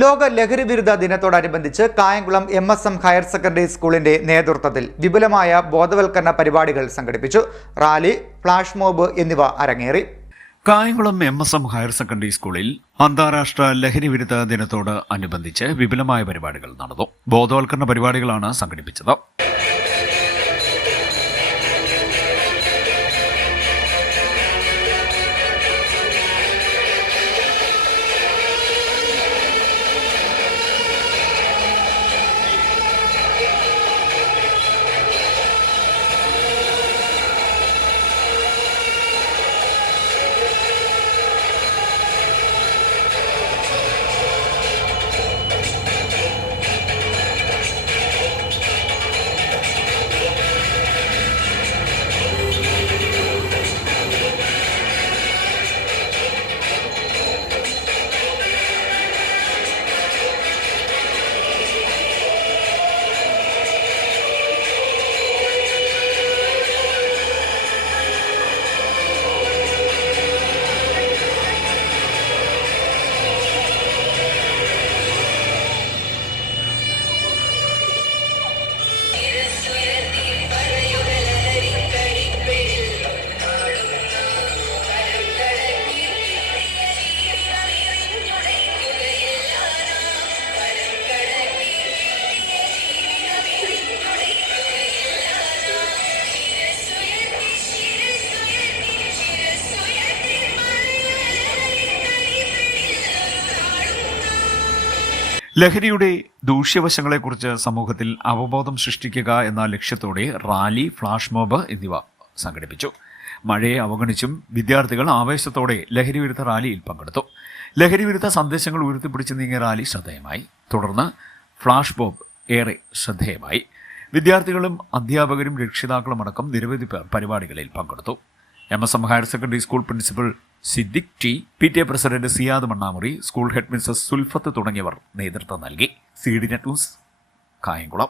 ലോക ലഹരി വിരുദ്ധ ദിനത്തോടനുബന്ധിച്ച് കായംകുളം MSM ഹയർ സെക്കൻഡറി സ്കൂളിന്റെ നേതൃത്വത്തിൽ വിപുലമായ ബോധവൽക്കരണ പരിപാടികൾ സംഘടിപ്പിച്ചു. റാലി, ഫ്ലാഷ് മോബ് എന്നിവ അരങ്ങേറി. കായംകുളം MSM ഹയർ സെക്കൻഡറി സ്കൂളിൽ അന്താരാഷ്ട്ര ലഹരി വിരുദ്ധ ദിനത്തോട് അനുബന്ധിച്ച് വിപുലമായ പരിപാടികൾ നടന്നു. ബോധവൽക്കരണ പരിപാടികളാണ് സംഘടിപ്പിച്ചത്. ലഹരിയുടെ ദൂഷ്യവശങ്ങളെക്കുറിച്ച് സമൂഹത്തിൽ അവബോധം സൃഷ്ടിക്കുക എന്ന ലക്ഷ്യത്തോടെ റാലി, ഫ്ലാഷ് മോബ് എന്നിവ സംഘടിപ്പിച്ചു. മഴയെ അവഗണിച്ചും വിദ്യാർത്ഥികൾ ആവേശത്തോടെ ലഹരിവിരുദ്ധ റാലിയിൽ പങ്കെടുത്തു. ലഹരിവിരുദ്ധ സന്ദേശങ്ങൾ ഉയർത്തിപ്പിടിച്ച് നീങ്ങിയ റാലി ശ്രദ്ധേയമായി. തുടർന്ന് ഫ്ലാഷ് മോബ് ഏറെ ശ്രദ്ധേയമായി. വിദ്യാർത്ഥികളും അധ്യാപകരും രക്ഷിതാക്കളും അടക്കം നിരവധി പേർ പരിപാടികളിൽ പങ്കെടുത്തു. MSM higher secondary school principal Siddique T, PTA president Siyad Mannamuri, school head Mrs Sulfath തുടങ്ങിയവർ നേതൃത്വം നൽകി. CDNet news, Kayamkulam.